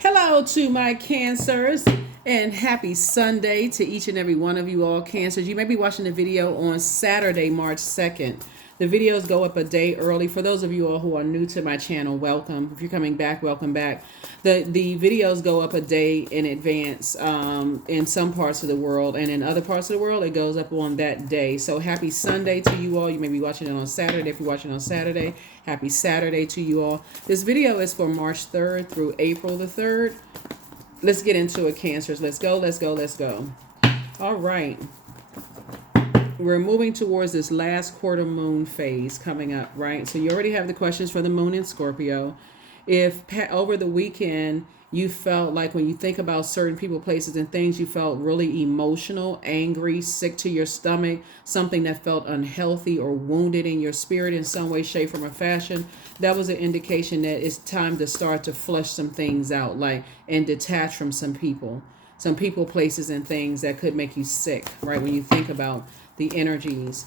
Hello to my Cancers and happy Sunday to each and every one of you all Cancers. You may be watching the video on Saturday, March 2nd. The videos go up a day early. For those of you all who are new to my channel, welcome. If you're coming back, welcome back. The videos go up a day in advance in some parts of the world, and in other parts of the world, it goes up on that day. So happy Sunday to you all. You may be watching it on Saturday. If you're watching on Saturday, happy Saturday to you all. This video is for March 3rd through April the 3rd. Let's get into it, Cancers. Let's go, let's go, let's go. All right. We're moving towards this last quarter moon phase coming up, right? So you already have the questions for the moon in Scorpio. If over the weekend you felt like when you think about certain people, places, and things, you felt really emotional, angry, sick to your stomach, something that felt unhealthy or wounded in your spirit in some way, shape, form, or fashion, that was an indication that it's time to start to flush some things out, like, and detach from some people, places, and things that could make you sick, right? When you think about the energies.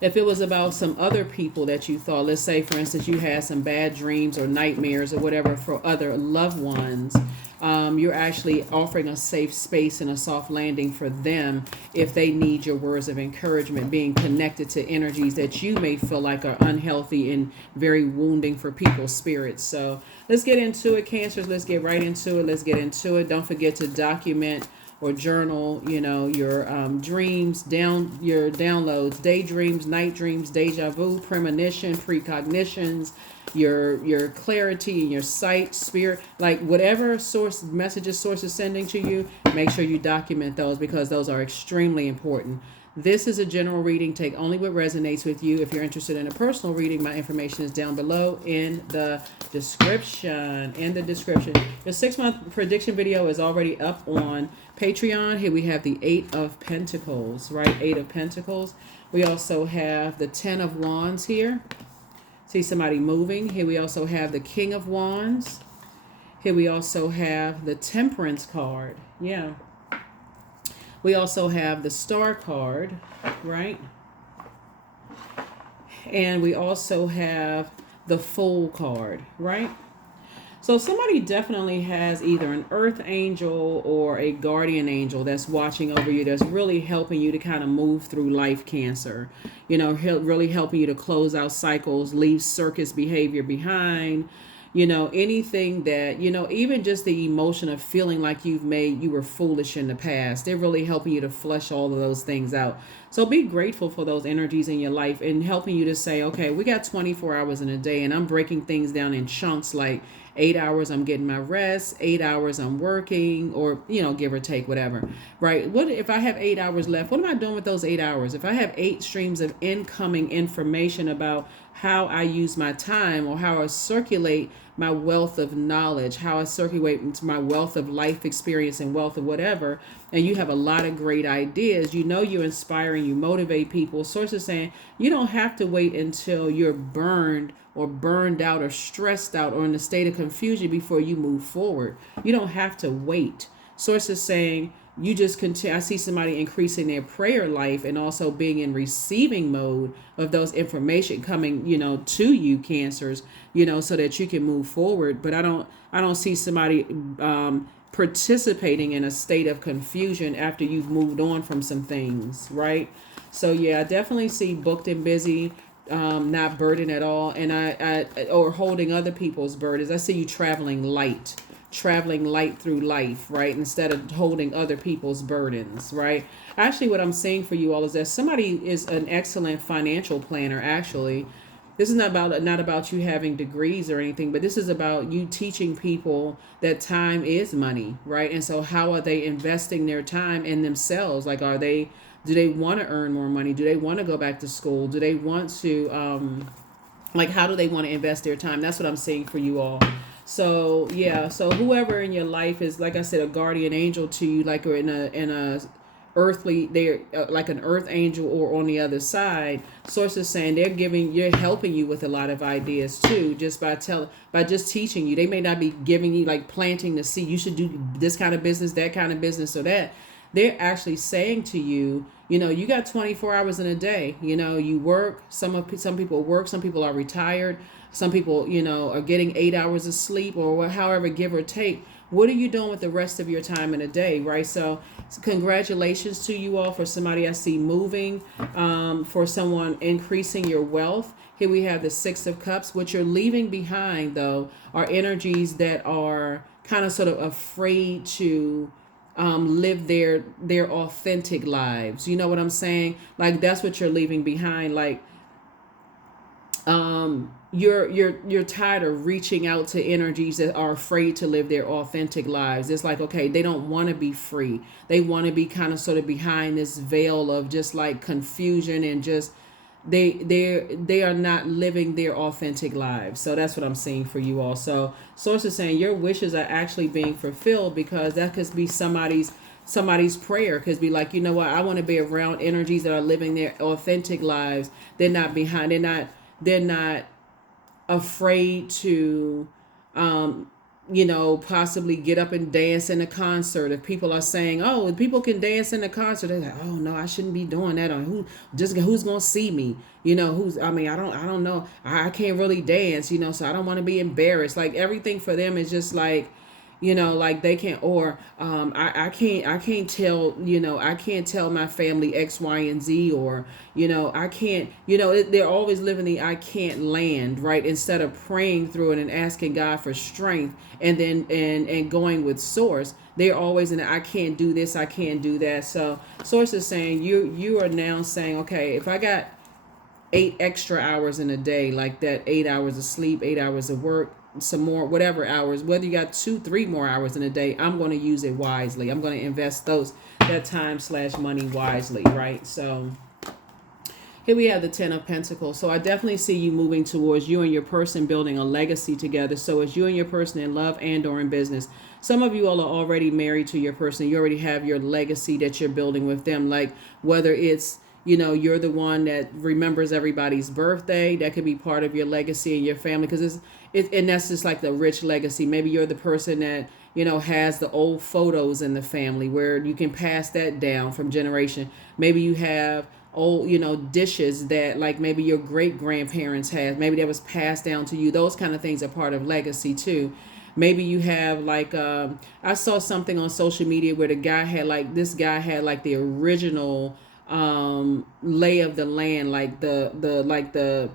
If it was about some other people that you thought, let's say, for instance, you had some bad dreams or nightmares or whatever for other loved ones, you're actually offering a safe space and a soft landing for them if they need your words of encouragement, being connected to energies that you may feel like are unhealthy and very wounding for people's spirits. So let's get into it, Cancers. Let's get right into it. Let's get into it. Don't forget to document or journal, your dreams, your downloads, daydreams, night dreams, deja vu, premonition, precognitions, your clarity and your sight, spirit, like whatever source is sending to you, make sure you document those because those are extremely important. This is a general reading. Take only what resonates with you. If you're interested in a personal reading, my information is down below in the description. The 6-month prediction video is already up on Patreon. Here we have the 8 of Pentacles, right? 8 of Pentacles. We also have the 10 of Wands here. See somebody moving. Here we also have the King of Wands. Here we also have the Temperance card. Yeah. We also have the Star card, right? And we also have the Fool card, right? So somebody definitely has either an earth angel or a guardian angel that's watching over you, that's really helping you to kind of move through life, Cancer. Really helping you to close out cycles, leave circus behavior behind. Anything that, even just the emotion of feeling like you were foolish in the past. They're really helping you to flush all of those things out. So be grateful for those energies in your life and helping you to say, okay, we got 24 hours in a day and I'm breaking things down in chunks, like 8 hours I'm getting my rest, 8 hours I'm working, or, give or take, whatever, right? What if I have 8 hours left? What am I doing with those 8 hours? If I have 8 streams of incoming information about how I use my time or how I circulate my wealth of knowledge, how I circulate my wealth of life experience and wealth of whatever, and you have a lot of great ideas, you're inspiring, you motivate people. Sources saying you don't have to wait until you're burned out or stressed out or in a state of confusion before you move forward. You don't have to wait. Sources saying you just continue. I see somebody increasing their prayer life and also being in receiving mode of those information coming, to you, Cancers, so that you can move forward. But I don't see somebody participating in a state of confusion after you've moved on from some things, right? So yeah, I definitely see booked and busy, not burdened at all, and I or holding other people's burdens. I see you traveling light through life, right? Instead of holding other people's burdens, right? Actually, what I'm saying for you all is that somebody is an excellent financial planner. Actually, this is not about you having degrees or anything, but this is about you teaching people that time is money, right? And so how are they investing their time in themselves? Like, do they want to earn more money? Do they want to go back to school? Do they want to, how do they want to invest their time? That's what I'm saying for you all. So yeah, so whoever in your life is, like I said, a guardian angel to you, like, or in a earthly, they're like an earth angel, or on the other side, sources saying you're helping you with a lot of ideas too, just by just teaching you. They may not be giving you, like, planting the seed, you should do this kind of business, that kind of business, or that. They're actually saying to you, you got 24 hours in a day. You work. Some people work. Some people are retired. Some people, are getting 8 hours of sleep or however, give or take. What are you doing with the rest of your time in a day, right? So congratulations to you all. For somebody I see moving, for someone increasing your wealth. Here we have the Six of Cups. What you're leaving behind, though, are energies that are kind of sort of afraid to live their authentic lives. You know what I'm saying? Like, that's what you're leaving behind. Like, you're tired of reaching out to energies that are afraid to live their authentic lives. It's like, okay, they don't want to be free. They want to be kind of sort of behind this veil of just like confusion, and just they are not living their authentic lives. So that's what I'm seeing for you all. So source is saying your wishes are actually being fulfilled, because that could be somebody's prayer. Could be like, you know what, I want to be around energies that are living their authentic lives. They're not behind. They're not afraid to possibly get up and dance in a concert. If people are saying, oh, people can dance in a concert, they're like, oh no, I shouldn't be doing that. Or who's gonna see me? I don't know. I can't really dance, so I don't want to be embarrassed. Like, everything for them is just like, like they can't, or I can't tell, I can't tell my family X, Y, and Z, or I can't, they're always living the I can't land, right? Instead of praying through it and asking God for strength, and then and going with source, they're always in the, I can't do this, I can't do that. So source is saying you are now saying, okay, if I got 8 extra hours in a day, like that, 8 hours of sleep, 8 hours of work, some more, whatever hours, whether you got 2 3 more hours in a day, I'm going to use it wisely. I'm going to invest that time/money wisely, right? So here we have the 10 of Pentacles. So I definitely see you moving towards you and your person building a legacy together. So it's you and your person in love and or in business. Some of you all are already married to your person. You already have your legacy that you're building with them. Like, whether it's, you're the one that remembers everybody's birthday. That could be part of your legacy and your family, because and that's just like the rich legacy. Maybe you're the person that, has the old photos in the family, where you can pass that down from generation. Maybe you have old, dishes that, like, maybe your great grandparents had. Maybe that was passed down to you. Those kind of things are part of legacy too. Maybe you have like, I saw something on social media where this guy had like the original lay of the land, like the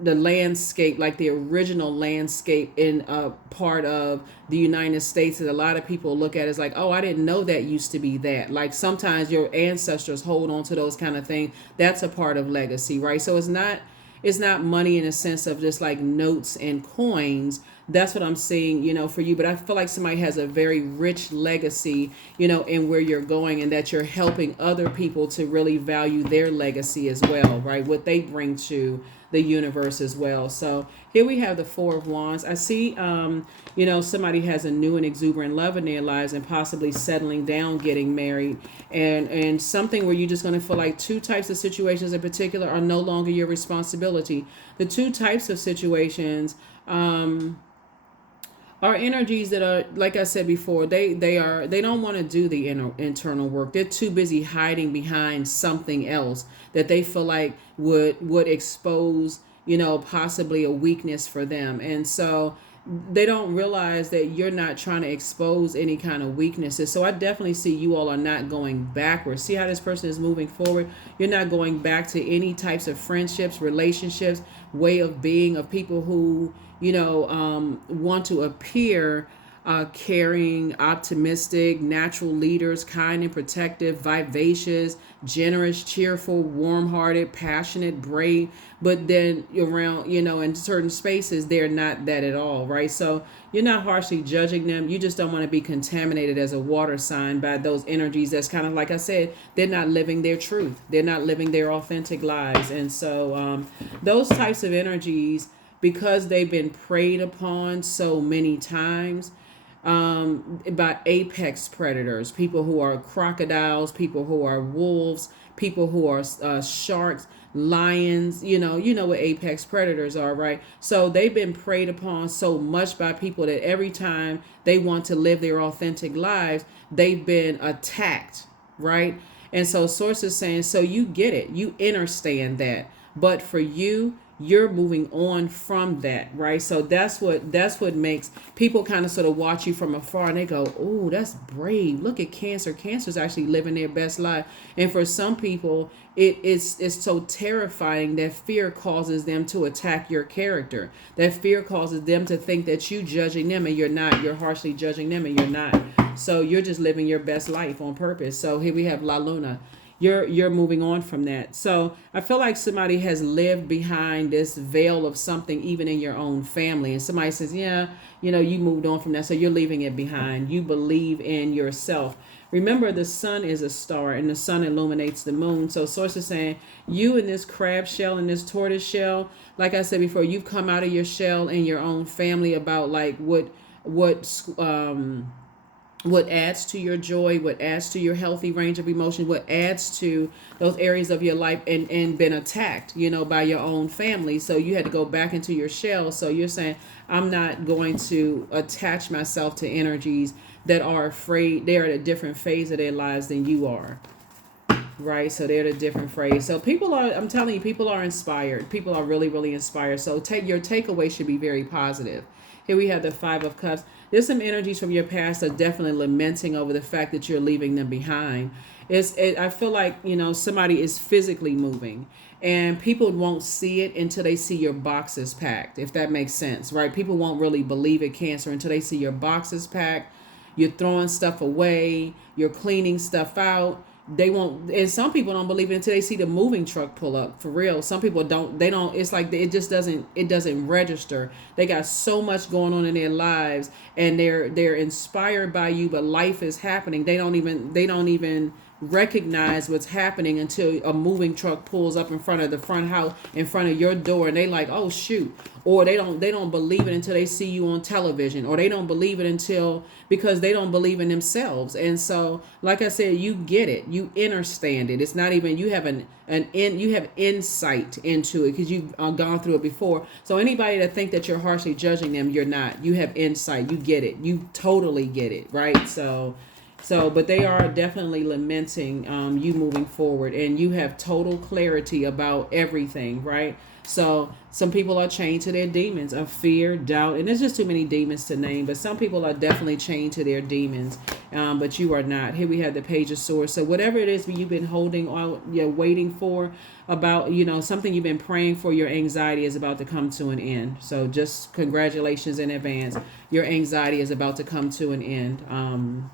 landscape, like the original landscape in a part of the United States that a lot of people look at as like, oh, I didn't know that used to be that. Like, sometimes your ancestors hold on to those kind of things. That's a part of legacy, right? So it's not money in a sense of just like notes and coins. That's what I'm seeing, for you. But I feel like somebody has a very rich legacy, in where you're going, and that you're helping other people to really value their legacy as well, right? What they bring to the universe as well. So here we have the 4 of Wands. I see, somebody has a new and exuberant love in their lives, and possibly settling down, getting married, and something where you're just going to feel like 2 types of situations in particular are no longer your responsibility. The 2 types of situations, are energies that are, like I said before, they don't want to do the internal work. They're too busy hiding behind something else that they feel like would expose, possibly a weakness for them. And so they don't realize that you're not trying to expose any kind of weaknesses. So I definitely see you all are not going backwards. See how this person is moving forward? You're not going back to any types of friendships, relationships, way of being, of people who want to appear caring, optimistic, natural leaders, kind and protective, vivacious, generous, cheerful, warm-hearted, passionate, brave. But then around, in certain spaces, they're not that at all, right? So you're not harshly judging them. You just don't want to be contaminated as a water sign by those energies. That's kind of, like I said, they're not living their truth. They're not living their authentic lives. And so those types of energies, because they've been preyed upon so many times by apex predators, people who are crocodiles, people who are wolves, people who are sharks, lions, you know what apex predators are, right? So they've been preyed upon so much by people that every time they want to live their authentic lives, they've been attacked, right? And so source is saying, so you get it, you understand that. But for you, you're moving on from that, right? So that's what makes people kind of sort of watch you from afar and they go, oh, that's brave. Look at Cancer. Cancer's actually living their best life. And for some people, it's so terrifying that fear causes them to attack your character. That fear causes them to think that you judging them and you're not. You're harshly judging them and you're not. So you're just living your best life on purpose. So here we have La Luna. You're moving on from that. So I feel like somebody has lived behind this veil of something even in your own family, and somebody says, yeah, you moved on from that, so you're leaving it behind. You believe in yourself. Remember, the sun is a star and the sun illuminates the moon. So source is saying you in this crab shell and this tortoise shell, like I said before, you've come out of your shell in your own family about like what adds to your joy, what adds to your healthy range of emotion, what adds to those areas of your life, and been attacked, by your own family. So you had to go back into your shell. So you're saying, I'm not going to attach myself to energies that are afraid. They're at a different phase of their lives than you are. Right. So they're at a different phase. So I'm telling you, people are inspired. People are really, really inspired. So your takeaway should be very positive. Here we have the Five of Cups. There's some energies from your past that are definitely lamenting over the fact that you're leaving them behind. I feel like, somebody is physically moving and people won't see it until they see your boxes packed, if that makes sense, right? People won't really believe it, Cancer, until they see your boxes packed. You're throwing stuff away. You're cleaning stuff out. They won't, and some people don't believe it until they see the moving truck pull up. For real, some people don't. It's like it just doesn't register. They got so much going on in their lives, and they're inspired by you, but life is happening. They don't even recognize what's happening until a moving truck pulls up in front of the front house, in front of your door, and they like, oh shoot. Or they don't believe it until they see you on television, or they don't believe it because they don't believe in themselves. And so, like I said, you get it, you understand it. It's not even, you have you have insight into it because you've gone through it before. So anybody that think that you're harshly judging them, you're not. You have insight. You get it. You totally get it, right? So, but they are definitely lamenting you moving forward, and you have total clarity about everything, right? So some people are chained to their demons of fear, doubt, and there's just too many demons to name, but some people are definitely chained to their demons, but you are not. Here we have the Page of Swords. So whatever it is you've been holding on, you're waiting for, about, something you've been praying for, your anxiety is about to come to an end. So just congratulations in advance. Your anxiety is about to come to an end.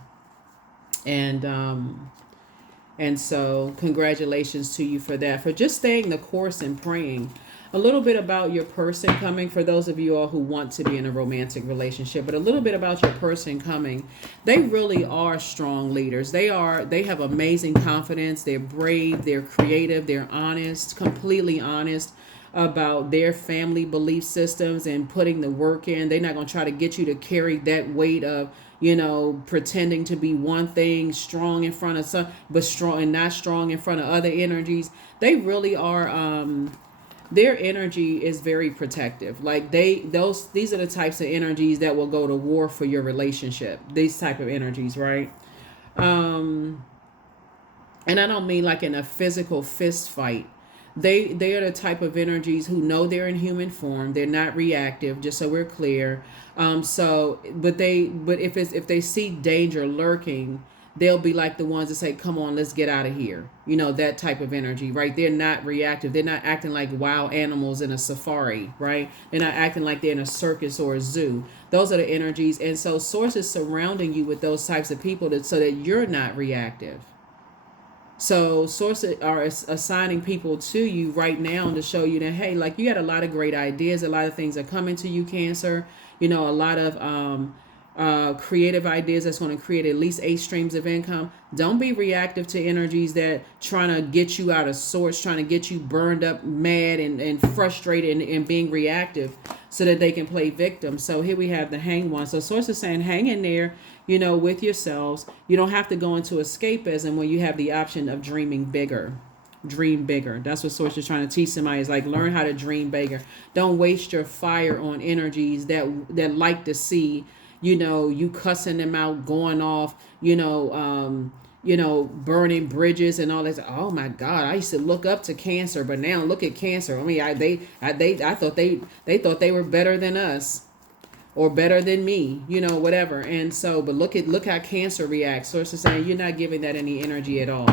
And so congratulations to you for that, for just staying the course and praying. A little bit about your person coming, for those of you all who want to be in a romantic relationship, but a little bit about your person coming. They really are strong leaders. They have amazing confidence. They're brave, they're creative, they're honest, completely honest about their family belief systems and putting the work in. They're not going to try to get you to carry that weight of, pretending to be one thing, strong in front of some, but strong and not strong in front of other energies. They really are, their energy is very protective. Like these are the types of energies that will go to war for your relationship. These type of energies, right? And I don't mean like in a physical fist fight. They are the type of energies who know they're in human form. They're not reactive, just so we're clear. But if they see danger lurking, they'll be like the ones that say, come on, let's get out of here. That type of energy, right? They're not reactive. They're not acting like wild animals in a safari, right? They're not acting like they're in a circus or a zoo. Those are the energies. And so Source is surrounding you with those types of people so that you're not reactive. So sources are assigning people to you right now to show you that, hey, like you got a lot of great ideas. A lot of things are coming to you, Cancer. A lot of creative ideas that's going to create at least 8 streams of income. Don't be reactive to energies that trying to get you out of sorts, trying to get you burned up, mad and frustrated and being reactive so that they can play victim. So here we have the Hanged One. So Source is saying hang in there, with yourselves. You don't have to go into escapism when you have the option of dreaming bigger. Dream bigger. That's what Source is trying to teach somebody, is like learn how to dream bigger. Don't waste your fire on energies that like to see you cussing them out, going off, burning bridges and all that. Oh my God, I used to look up to Cancer, but now look at Cancer. I mean, I thought they thought they were better than us or better than me, whatever. And so, but look how Cancer reacts. So it's saying you're not giving that any energy at all,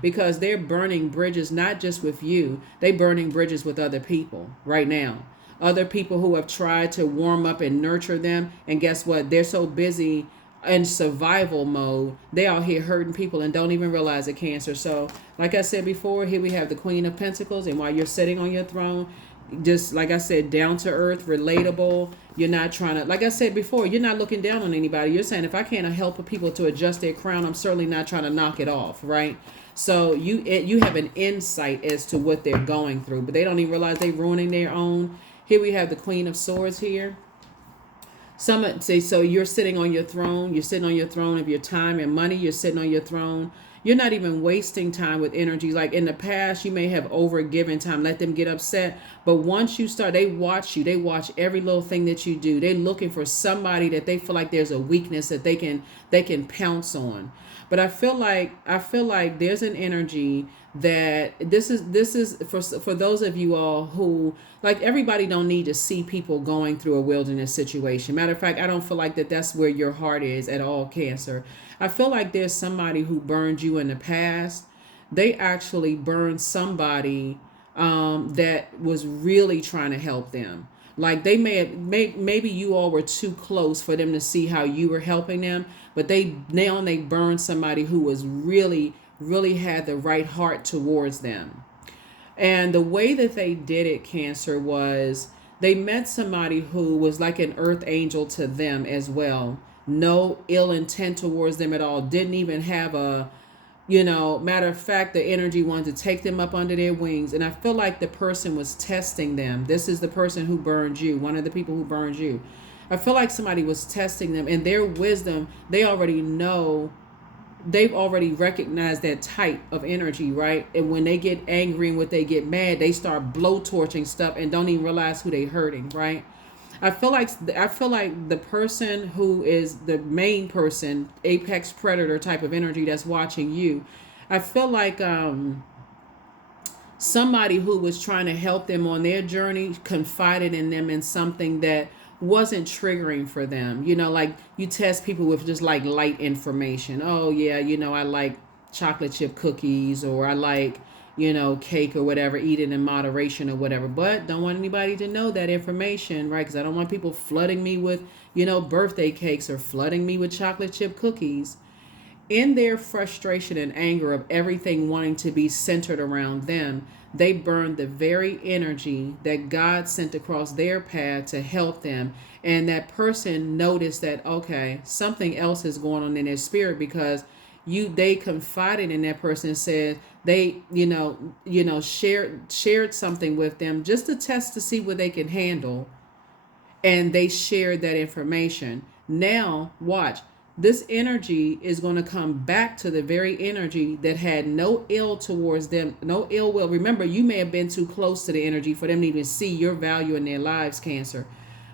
because they're burning bridges, not just with you, they burning bridges with other people right now. Other people who have tried to warm up and nurture them. And guess what? They're so busy in survival mode, they out here hurting people and don't even realize it, Cancer. So like I said before, here we have the Queen of Pentacles, and while you're sitting on your throne, just like I said, down to earth, relatable. You're not trying to, like I said before, you're not looking down on anybody. You're saying, if I can't help people to adjust their crown, I'm certainly not trying to knock it off, right? So you have an insight as to what they're going through, but they don't even realize they're ruining their own. Here we have the Queen of Swords here. Some say, so you're sitting on your throne. You're sitting on your throne of your time and money. You're sitting on your throne. You're not even wasting time with energy. Like in the past, you may have overgiven time, let them get upset. But once you start, they watch you. They watch every little thing that you do. They're looking for somebody that they feel like there's a weakness that they can pounce on. But I feel like there's an energy that this is for those of you all who, like, everybody don't need to see people going through a wilderness situation. Matter of fact, I don't feel like that's where your heart is at all, Cancer. I feel like there's somebody who burned you in the past. They actually burned somebody that was really trying to help them. Like they maybe you all were too close for them to see how you were helping them, but they burned somebody who was really had the right heart towards them. And the way that they did it, Cancer, was they met somebody who was like an earth angel to them as well. No ill intent towards them at all. Didn't even have a, matter of fact, the energy wanted to take them up under their wings. And I feel like the person was testing them. This is the person who burned you, one of the people who burned you. I feel like somebody was testing them, and their wisdom, they already know. They've already recognized that type of energy, right? And when they get angry and when they get mad, they start blowtorching stuff and don't even realize who they hurting, right? I feel like the person who is the main person, apex predator type of energy that's watching you, I feel like somebody who was trying to help them on their journey confided in them in something that wasn't triggering for them. Like you test people with just like light information. Oh yeah, I like chocolate chip cookies, or I like, cake or whatever, eat it in moderation or whatever. But don't want anybody to know that information, right? Because I don't want people flooding me with, birthday cakes or flooding me with chocolate chip cookies. In their frustration and anger of everything wanting to be centered around them, they burned the very energy that God sent across their path to help them. And that person noticed that, okay, something else is going on in their spirit, because they confided in that person and said they, shared something with them just to test to see what they can handle. And they shared that information. Now, watch. This energy is going to come back to the very energy that had no ill towards them, no ill will. Remember, you may have been too close to the energy for them to even see your value in their lives, Cancer.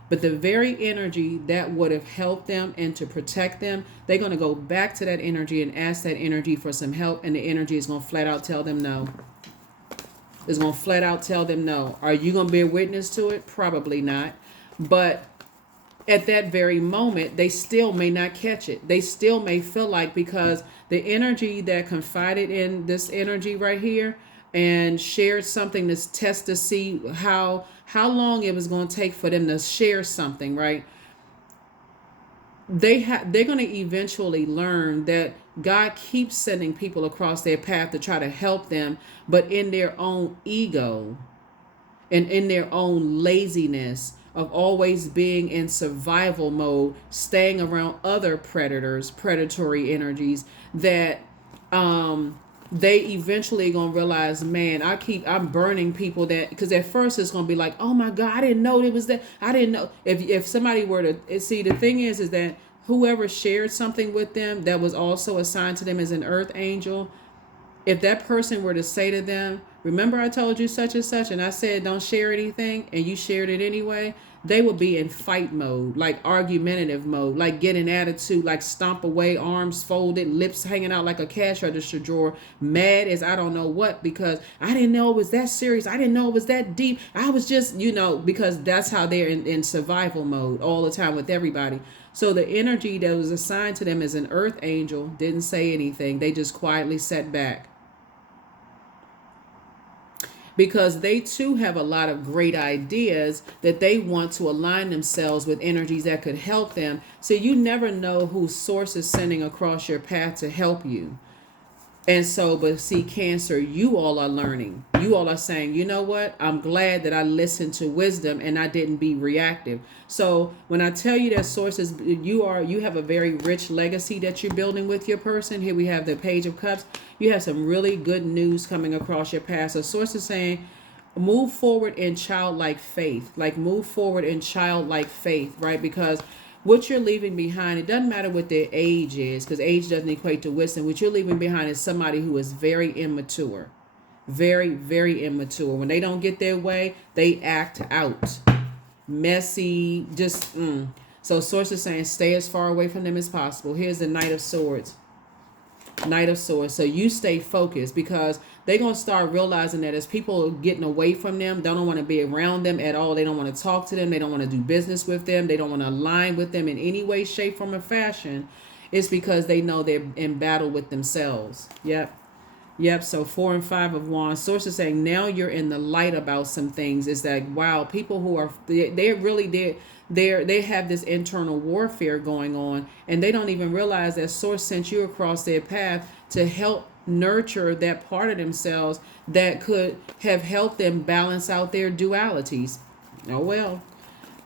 But the very energy that would have helped them and to protect them, they're going to go back to that energy and ask that energy for some help. And the energy is going to flat out tell them no. It's going to flat out tell them no. Are you going to be a witness to it? Probably not. But at that very moment, they still may not catch it. They still may feel like, because the energy that confided in this energy right here and shared something to test to see how long it was going to take for them to share something, right? They're going to eventually learn that God keeps sending people across their path to try to help them, but in their own ego and in their own laziness of always being in survival mode, staying around other predatory energies, that they eventually gonna realize, man, I'm burning people, that because at first it's gonna be like, oh my God, I didn't know it was that. I didn't know. If somebody were to see, the thing is that whoever shared something with them that was also assigned to them as an earth angel, if that person were to say to them, Remember I told you such and such, and I said don't share anything, and you shared it anyway. They will be in fight mode, like argumentative mode, like get an attitude, like stomp away, arms folded, lips hanging out like a cash register drawer, mad as I don't know what, because I didn't know it was that serious. I didn't know it was that deep. I was just, because that's how they're in survival mode all the time with everybody. So the energy that was assigned to them as an earth angel didn't say anything. They just quietly sat back, because they too have a lot of great ideas that they want to align themselves with energies that could help them. So you never know who source is sending across your path to help you. And so, but see, Cancer, you all are learning. You all are saying, you know what? I'm glad that I listened to wisdom and I didn't be reactive. So when I tell you that sources, you have a very rich legacy that you're building with your person. Here we have the Page of Cups. You have some really good news coming across your path. So source is saying, move forward in childlike faith. Like move forward in childlike faith, right? Because what you're leaving behind, it doesn't matter what their age is, because age doesn't equate to wisdom. What you're leaving behind is somebody who is very immature. Very, very immature. When they don't get their way, they act out. Messy, just, So source is saying stay as far away from them as possible. Here's the Knight of Swords. Knight of Swords. So you stay focused, because they're going to start realizing that as people are getting away from them, they don't want to be around them at all. They don't want to talk to them. They don't want to do business with them. They don't want to align with them in any way, shape, form, or fashion. It's because they know they're in battle with themselves. Yep. So 4 and 5 of Wands. Source is saying now you're in the light about some things. It's like, wow, people who are, they're really there. They have this internal warfare going on, and they don't even realize that source sent you across their path to help nurture that part of themselves that could have helped them balance out their dualities. Oh well.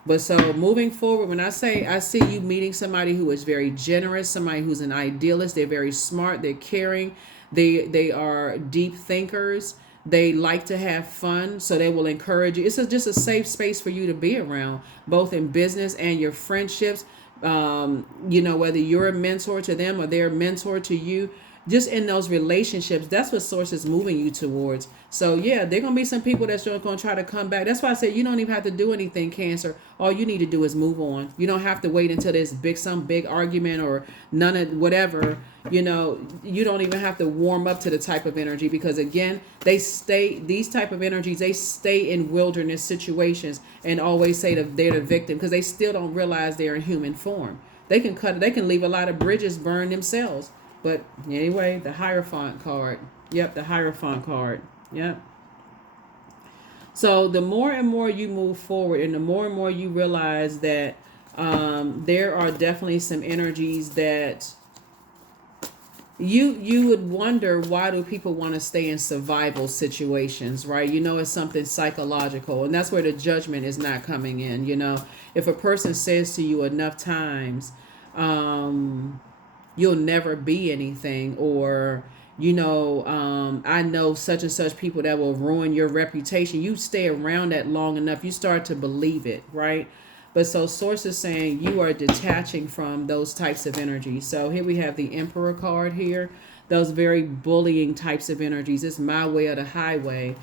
But so moving forward, when I say I see you meeting somebody who is very generous, somebody who's an idealist, they're very smart, they're caring, they are deep thinkers. They like to have fun, so they will encourage you. It's just a safe space for you to be around, both in business and your friendships. Whether you're a mentor to them or they're a mentor to you, just in those relationships, that's what source is moving you towards. So yeah, there are gonna be some people that's just gonna try to come back. That's why I said you don't even have to do anything, Cancer. All you need to do is move on. You don't have to wait until there's some big argument or none of whatever. You don't even have to warm up to the type of energy, because again, these type of energies, they stay in wilderness situations and always say that they're the victim, because they still don't realize they're in human form. They can leave a lot of bridges burn themselves. But anyway, the Hierophant card. Yep, the Hierophant card. Yep. So the more and more you move forward, and the more and more you realize that there are definitely some energies that you would wonder, why do people want to stay in survival situations, right? It's something psychological, and that's where the judgment is not coming in. If a person says to you enough times, you'll never be anything, or I know such and such people that will ruin your reputation. You stay around that long enough, you start to believe it, right? But so source is saying you are detaching from those types of energies. So here we have the Emperor card here. Those very bullying types of energies. It's my way or the highway.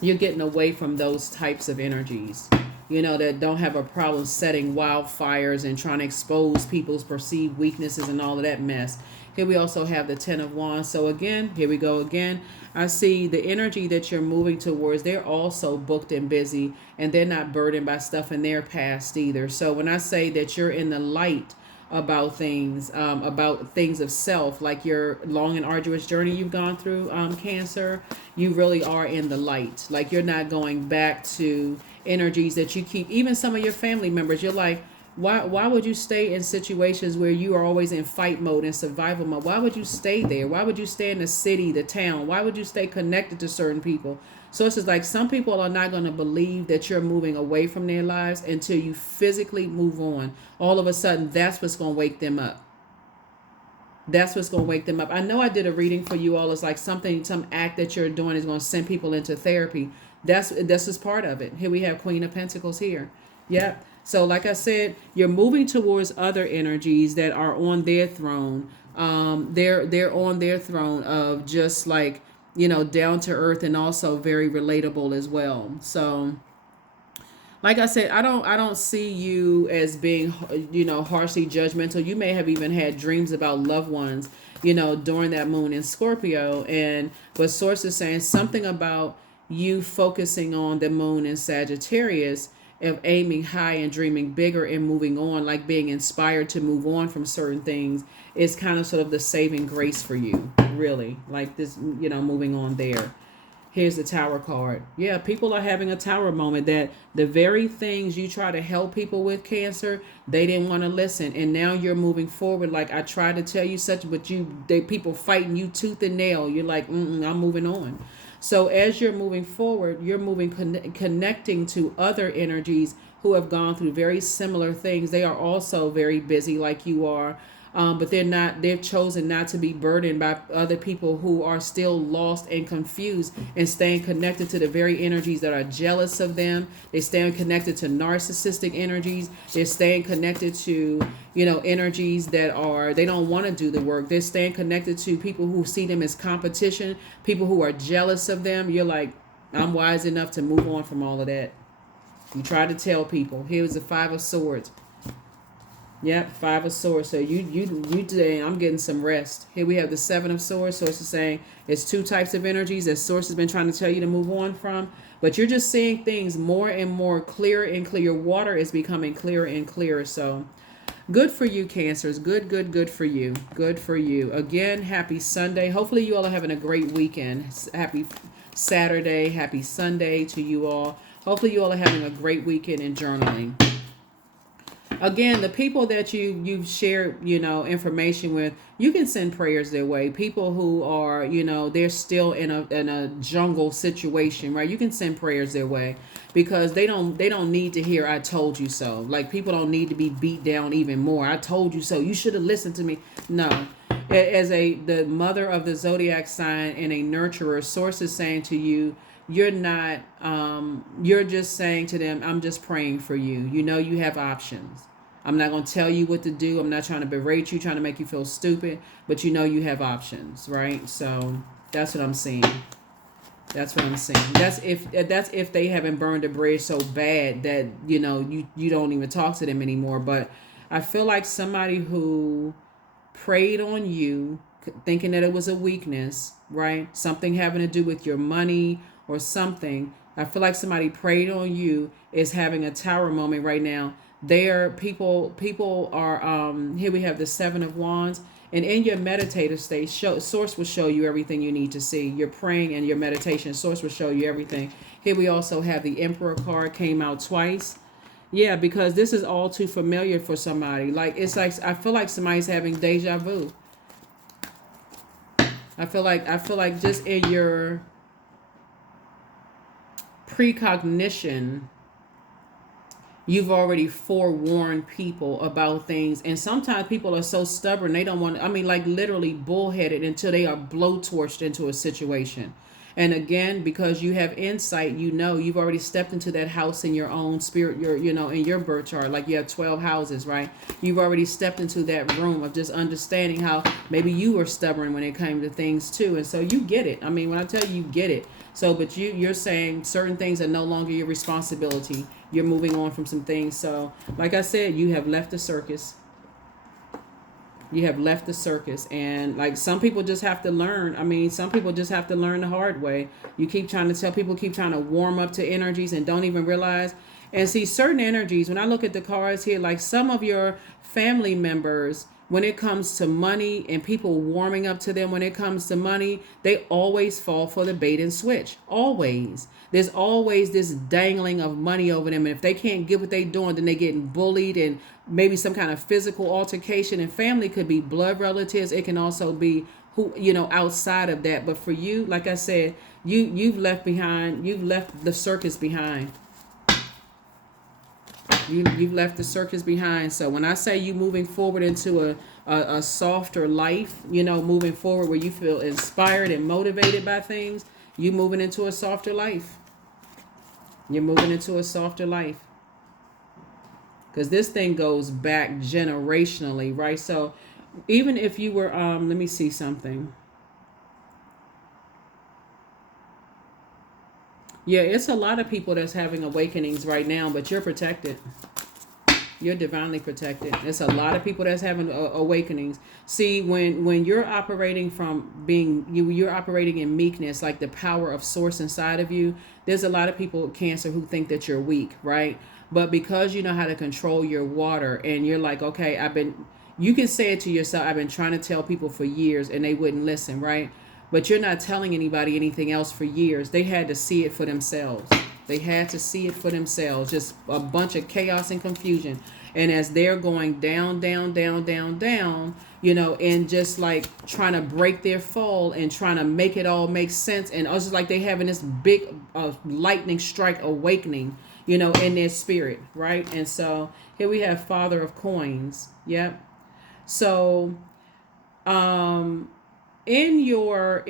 You're getting away from those types of energies. That don't have a problem setting wildfires and trying to expose people's perceived weaknesses and all of that mess. Here we also have the 10 of Wands. So again, here we go again. I see the energy that you're moving towards. They're also booked and busy, and they're not burdened by stuff in their past either. So when I say that you're in the light about things of self, like your long and arduous journey you've gone through, Cancer, you really are in the light. Like you're not going back to energies that you keep. Even some of your family members, you're like, why would you stay in situations where you are always in fight mode and survival mode? Why would you stay there? Why would you stay in the city, the town? Why would you stay connected to certain people? So it's just like, some people are not going to believe that you're moving away from their lives until you physically move on. All of a sudden, that's what's going to wake them up. That's what's going to wake them up. I know I did a reading for you all. It's like some act that you're doing is going to send people into therapy. That's just part of it. Here we have Queen of Pentacles here. Yep. So like I said, you're moving towards other energies that are on their throne. They're on their throne of just like down to earth and also very relatable as well. So like I said, I don't see you as being, harshly judgmental. You may have even had dreams about loved ones, during that moon in Scorpio. And but source is saying something about you focusing on the moon in Sagittarius, of aiming high and dreaming bigger and moving on, like being inspired to move on from certain things, is kind of sort of the saving grace for you, really. Like this, moving on there. Here's the tower card. Yeah, people are having a tower moment, that the very things you try to help people with, Cancer, they didn't want to listen. And now you're moving forward. Like, I tried to tell you such, but they people fighting you tooth and nail. You're like, I'm moving on. So as you're moving forward, you're moving, connecting to other energies who have gone through very similar things. They are also very busy like you are. But they've chosen not to be burdened by other people who are still lost and confused, and staying connected to the very energies that are jealous of them. They're staying connected to narcissistic energies. They're staying connected to, energies they don't want to do the work. They're staying connected to people who see them as competition, people who are jealous of them. You're like, I'm wise enough to move on from all of that. You try to tell people. Here's the Five of Swords. Yep, Five of Swords. So you today, I'm getting some rest. Here we have the Seven of Swords. Source is saying it's two types of energies that Source has been trying to tell you to move on from. But you're just seeing things more and more clear and clear. Water is becoming clearer and clearer. So good for you, Cancers. Good for you. Good for you. Again, happy Sunday. Hopefully you all are having a great weekend. Happy Saturday. Happy Sunday to you all. Hopefully you all are having a great weekend in journaling. Again, the people that you've shared, information with, you can send prayers their way. People who are, they're still in a jungle situation, right? You can send prayers their way, because they don't need to hear "I told you so." Like, people don't need to be beat down even more. "I told you so. You should have listened to me." No. As the mother of the Zodiac sign and a nurturer, Source is saying to you, you're not, you're just saying to them, I'm just praying for you. You have options. I'm not going to tell you what to do. I'm not trying to berate you, trying to make you feel stupid, but you have options, right? So that's what I'm seeing. That's what I'm saying. That's if they haven't burned a bridge so bad that, you don't even talk to them anymore. But I feel like somebody who preyed on you, thinking that it was a weakness, right? Something having to do with your money or something. I feel like somebody preyed on you, is having a tower moment right now. People are, here we have the Seven of Wands. And in your meditative state, Source will show you everything you need to see. You're praying and your meditation, Source will show you everything. Here we also have the Emperor card, came out twice. Yeah, because this is all too familiar for somebody. Like, it's like, I feel like somebody's having deja vu. I feel like just in your precognition, you've already forewarned people about things. And sometimes people are so stubborn, they don't want, like literally bullheaded until they are blowtorched into a situation. And again, because you have insight, you've already stepped into that house in your own spirit, in your birth chart. Like, you have 12 houses, right? You've already stepped into that room of just understanding how maybe you were stubborn when it came to things too. And so you get it. When I tell you get it. So, but you're saying certain things are no longer your responsibility. You're moving on from some things. So, like I said, you have left the circus. You have left the circus. And like, some people just have to learn. Some people just have to learn the hard way. You keep trying to tell people, keep trying to warm up to energies and don't even realize. And see, certain energies, when I look at the cards here, like some of your family members, when it comes to money and people warming up to them, when it comes to money, they always fall for the bait and switch. Always. There's always this dangling of money over them. And if they can't get what they're doing, then they're getting bullied and maybe some kind of physical altercation. And family could be blood relatives. It can also be outside of that. But for you, like I said, you've left the circus behind. You've left the circus behind. So when I say you moving forward into a softer life, moving forward where you feel inspired and motivated by things, you moving into a softer life. You're moving into a softer life. Because this thing goes back generationally, right? So even if you were, let me see something. Yeah, it's a lot of people that's having awakenings right now, but you're protected. You're divinely protected. It's a lot of people that's having awakenings. See, when you're operating from being you're operating in meekness, like the power of source inside of you. There's a lot of people with cancer who think that you're weak, right? But because you know how to control your water, and you're like, okay, you can say it to yourself. I've been trying to tell people for years, and they wouldn't listen, right? But you're not telling anybody anything else for years. They had to see it for themselves. They had to see it for themselves. Just a bunch of chaos and confusion. And as they're going down, down, down, down, down, and just like trying to break their fall and trying to make it all make sense. And it's just like they having this big lightning strike awakening, in their spirit, right? And so here we have Father of Coins. Yep. So, um, in your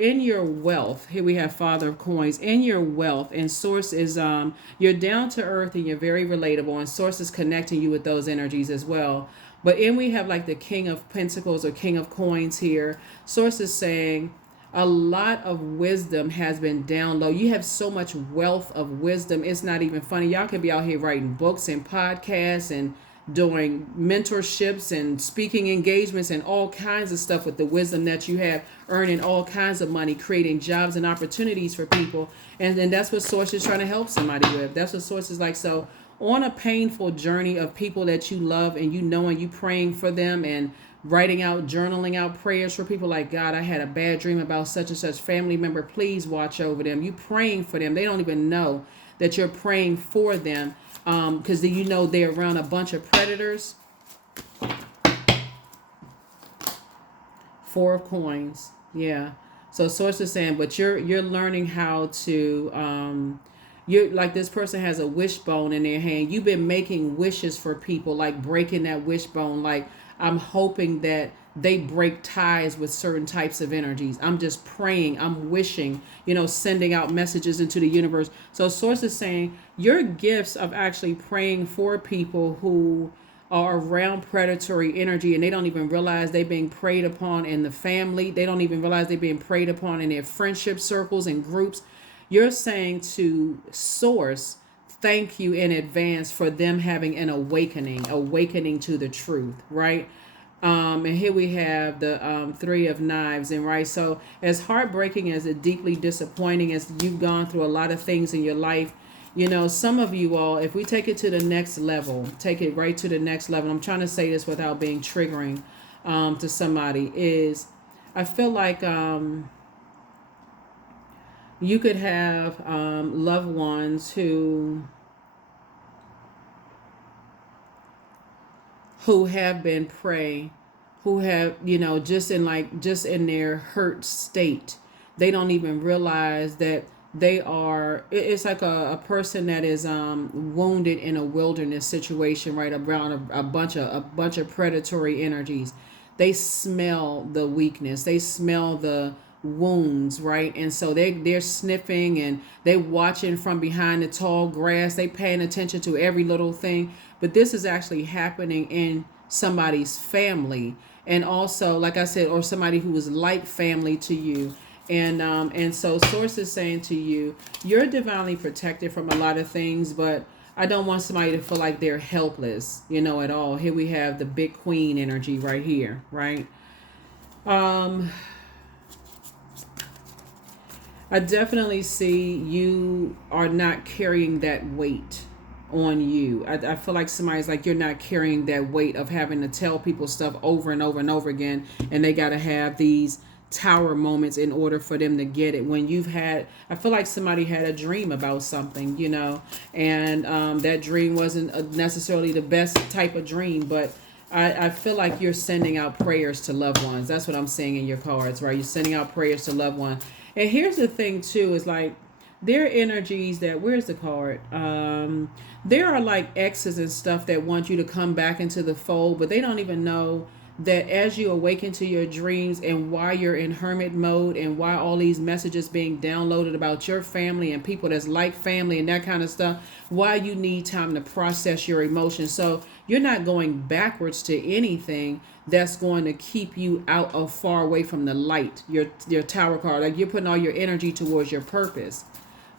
wealth, here we have Father of Coins. In your wealth, and source is you're down to earth and you're very relatable, and source is connecting you with those energies as well. But we have like the King of Pentacles or King of Coins here. Source is saying a lot of wisdom has been down low. You have so much wealth of wisdom, it's not even funny. Y'all could be out here writing books and podcasts and doing mentorships and speaking engagements and all kinds of stuff with the wisdom that you have, earning all kinds of money, creating jobs and opportunities for people. And then that's what Source is trying to help somebody with. That's what Source is like. So on a painful journey of people that you love, and and you praying for them and writing out, journaling out prayers for people, like, God, I had a bad dream about such and such family member. Please watch over them. You praying for them. They don't even know that you're praying for them, because they're around a bunch of predators. Four of Coins. Yeah. So Source is saying, but you're learning how to you're like, this person has a wishbone in their hand. You've been making wishes for people, like breaking that wishbone. Like, I'm hoping that they break ties with certain types of energies. I'm just praying. I'm wishing, sending out messages into the universe. So Source is saying your gifts of actually praying for people who are around predatory energy, and they don't even realize they're being preyed upon in the family. They don't even realize they're being preyed upon in their friendship circles and groups. You're saying to Source, thank you in advance for them having an awakening to the truth, right? And here we have the Three of Knives, and right. So as heartbreaking, as it deeply disappointing, as you've gone through a lot of things in your life, some of you all, if we take it to the next level, take it right to the next level. I'm trying to say this without being triggering to somebody. Is I feel like you could have loved ones who have been prey, who have, just in their hurt state. They don't even realize that they are, it's like a person that is wounded in a wilderness situation, right, around a bunch of predatory energies. They smell the weakness, they smell the wounds, right? And so they're sniffing, and they watching from behind the tall grass. They paying attention to every little thing. But this is actually happening in somebody's family, and also, like I said, or somebody who was like family to you. And so Source is saying to you, you're divinely protected from a lot of things, but I don't want somebody to feel like they're helpless, at all. Here we have the big queen energy right here, right? I definitely see you are not carrying that weight on you. I feel like somebody's like, you're not carrying that weight of having to tell people stuff over and over and over again, and they got to have these tower moments in order for them to get it. When I feel like somebody had a dream about something, and that dream wasn't necessarily the best type of dream, but I feel like you're sending out prayers to loved ones. That's what I'm seeing in your cards, right? You're sending out prayers to loved ones. And here's the thing too, is like, there are energies that, where's the card? There are like exes and stuff that want you to come back into the fold, but they don't even know that as you awaken to your dreams, and why you're in hermit mode, and why all these messages being downloaded about your family and people that's like family and that kind of stuff, why you need time to process your emotions. So you're not going backwards to anything that's going to keep you out of far away from the light, your tower card. Like, you're putting all your energy towards your purpose.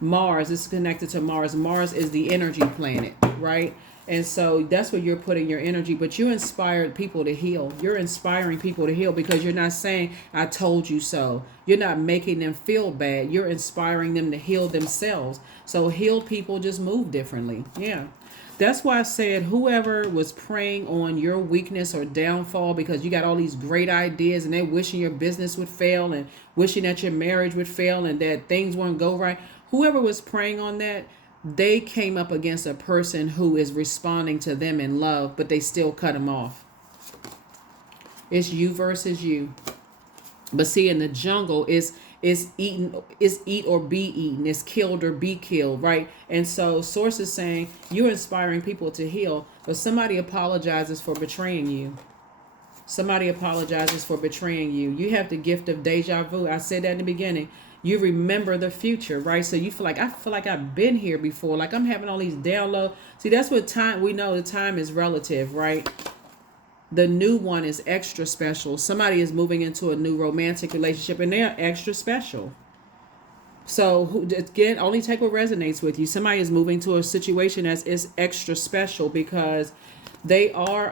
Mars is connected to Mars. Mars is the energy planet, right? And so that's where you're putting your energy. But you inspired people to heal. You're inspiring people to heal because you're not saying, I told you so. You're not making them feel bad. You're inspiring them to heal themselves. So healed people just move differently. Yeah. That's why I said whoever was preying on your weakness or downfall because you got all these great ideas and they're wishing your business would fail and wishing that your marriage would fail and that things won't go right. Whoever was preying on that, they came up against a person who is responding to them in love, but they still cut them off. It's you versus you. But see, in the jungle, is eat or be eaten, is killed or be killed, right? And so source is saying you're inspiring people to heal, but somebody apologizes for betraying you. Somebody apologizes for betraying you. You have the gift of deja vu. I said that in the beginning. You remember the future, right? So you feel like, I feel like I've been here before. Like I'm having all these downloads. See, that's what time, we know the time is relative, right? The new one is extra special. Somebody is moving into a new romantic relationship and they're extra special. So again, only take what resonates with you. Somebody is moving to a situation that is extra special because they are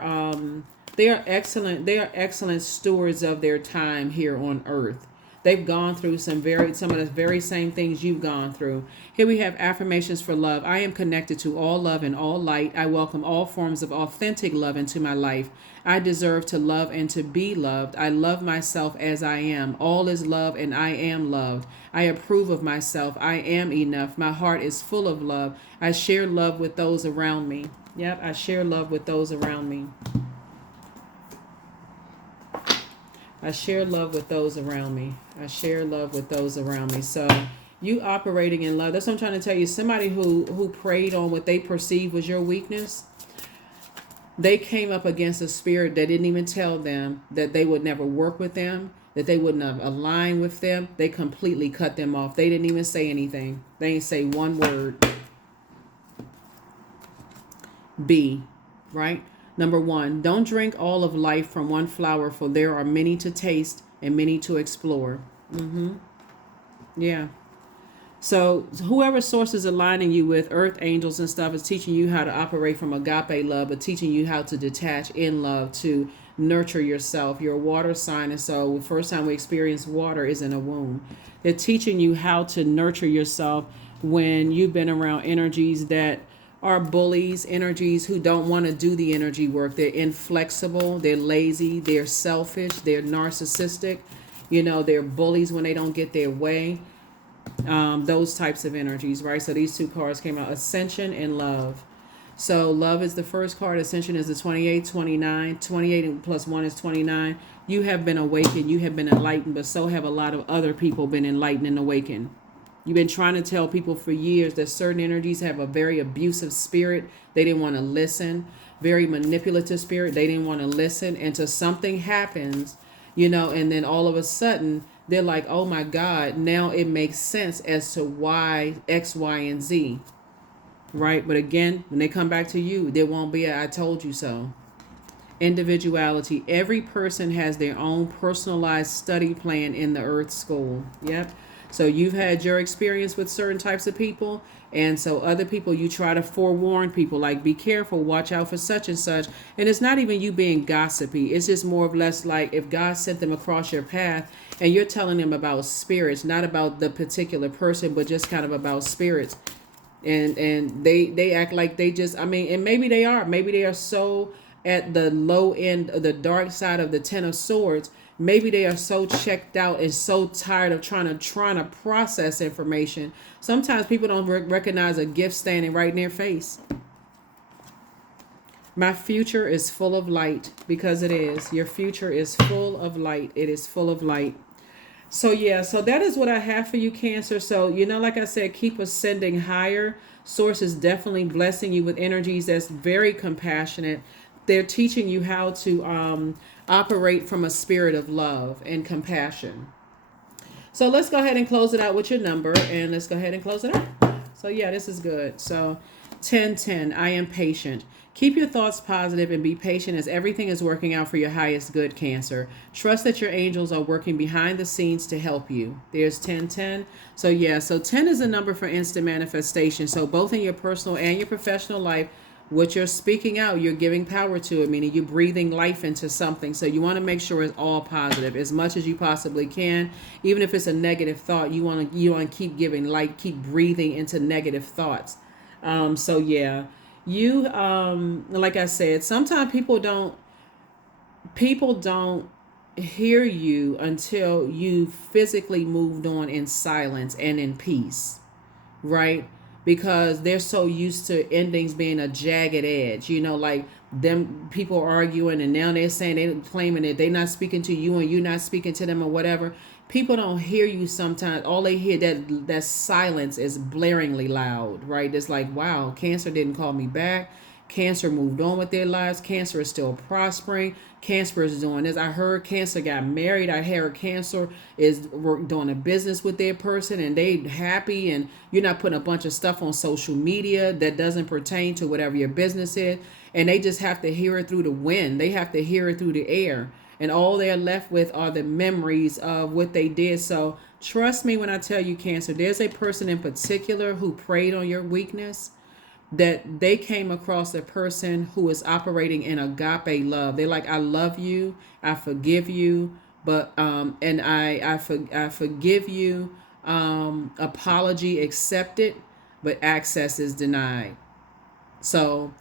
excellent. They are excellent stewards of their time here on earth. They've gone through some of the very same things you've gone through. Here we have affirmations for love. I am connected to all love and all light. I welcome all forms of authentic love into my life. I deserve to love and to be loved. I love myself as I am. All is love and I am loved. I approve of myself. I am enough. My heart is full of love. I share love with those around me. Yep, I share love with those around me. I share love with those around me. I share love with those around me. So you operating in love. That's what I'm trying to tell you. Somebody who preyed on what they perceived was your weakness. They came up against a spirit that didn't even tell them that they would never work with them, that they wouldn't have aligned with them. They completely cut them off. They didn't even say anything. They didn't say one word. B, right? Number 1, don't drink all of life from one flower, for there are many to taste and many to explore. Yeah. So whoever source is aligning you with, earth angels and stuff, is teaching you how to operate from agape love, but teaching you how to detach in love, to nurture yourself. You're a water sign, and so the first time we experience water is in a womb. They're teaching you how to nurture yourself when you've been around energies that are bullies, energies who don't want to do the energy work. They're inflexible, they're lazy, they're selfish, they're narcissistic. They're bullies when they don't get their way. Those types of energies, right? So these two cards came out, Ascension and Love. So love is the first card. Ascension is the 28, 29. 28 plus 1 is 29. You have been awakened. You have been enlightened, but so have a lot of other people been enlightened and awakened. You've been trying to tell people for years that certain energies have a very abusive spirit. They didn't want to listen. Very manipulative spirit. They didn't want to listen. Until something happens, and then all of a sudden they're like, oh my God, now it makes sense as to why X, Y, and Z. Right? But again, when they come back to you, there won't be a I told you so. Individuality. Every person has their own personalized study plan in the Earth School. Yep. So you've had your experience with certain types of people, and so other people, you try to forewarn people, like, be careful, watch out for such and such. And it's not even you being gossipy. It's just more or less like if God sent them across your path and you're telling them about spirits, not about the particular person, but just kind of about spirits. And they act like they just, and maybe they are so at the low end of the dark side of the Ten of Swords. Maybe they are so checked out and so tired of trying to process information. Sometimes people don't recognize a gift standing right in their face. My future is full of light, because it is. Your future is full of light. It is full of light. So yeah, so that is what I have for you, Cancer. So, like I said, keep ascending higher. Source is definitely blessing you with energies that's very compassionate. They're teaching you how to operate from a spirit of love and compassion. So let's go ahead and close it out with your number, and let's go ahead and close it out. So yeah, this is good. So 10:10. I am patient. Keep your thoughts positive and be patient as everything is working out for your highest good, Cancer. Trust that your angels are working behind the scenes to help you. There's 10:10. So, yeah, so 10 is a number for instant manifestation. So, both in your personal and your professional life, what you're speaking out, you're giving power to it, meaning you're breathing life into something. So, you want to make sure it's all positive as much as you possibly can. Even if it's a negative thought, you want to keep giving light, keep breathing into negative thoughts. So yeah, you like I said, sometimes people don't hear you until you physically moved on in silence and in peace, right? Because they're so used to endings being a jagged edge, like them people arguing, and now they're saying they claiming that they're not speaking to you and you're not speaking to them or whatever. People don't hear you sometimes. All they hear, that silence is blaringly loud, right? It's like, wow, Cancer didn't call me back. Cancer moved on with their lives. Cancer is still prospering. Cancer is doing this. I heard Cancer got married. I heard Cancer is doing a business with their person and they happy, and you're not putting a bunch of stuff on social media that doesn't pertain to whatever your business is. And they just have to hear it through the wind. They have to hear it through the air. And all they're left with are the memories of what they did. So trust me when I tell you, Cancer, there's a person in particular who preyed on your weakness, that they came across a person who is operating in agape love. They're like, I love you, I forgive you, but and I forgive you, apology accepted, but access is denied. So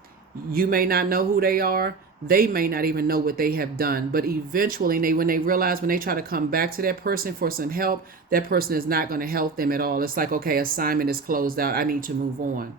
you may not know who they are. They may not even know what they have done. But eventually, when they realize, when they try to come back to that person for some help, that person is not going to help them at all. It's like, okay, assignment is closed out. I need to move on.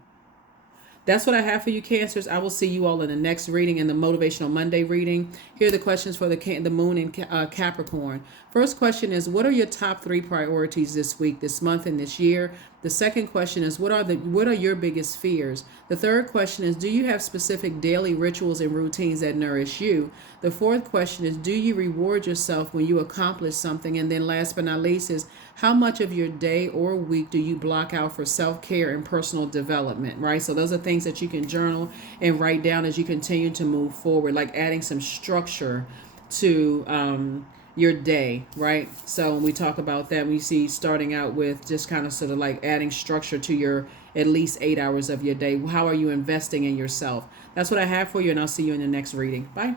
That's what I have for you, Cancers. I will see you all in the next reading, in the Motivational Monday reading. Here are the questions for the moon in Capricorn. First question is, what are your top 3 priorities this week, this month, and this year? The second question is, what are your biggest fears? The third question is, do you have specific daily rituals and routines that nourish you? The fourth question is, do you reward yourself when you accomplish something? And then last but not least is, how much of your day or week do you block out for self-care and personal development, right? So those are things that you can journal and write down as you continue to move forward, like adding some structure to your day, right? So when we talk about that, we see starting out with just kind of sort of like adding structure to your at least 8 hours of your day. How are you investing in yourself? That's what I have for you, and I'll see you in the next reading. Bye.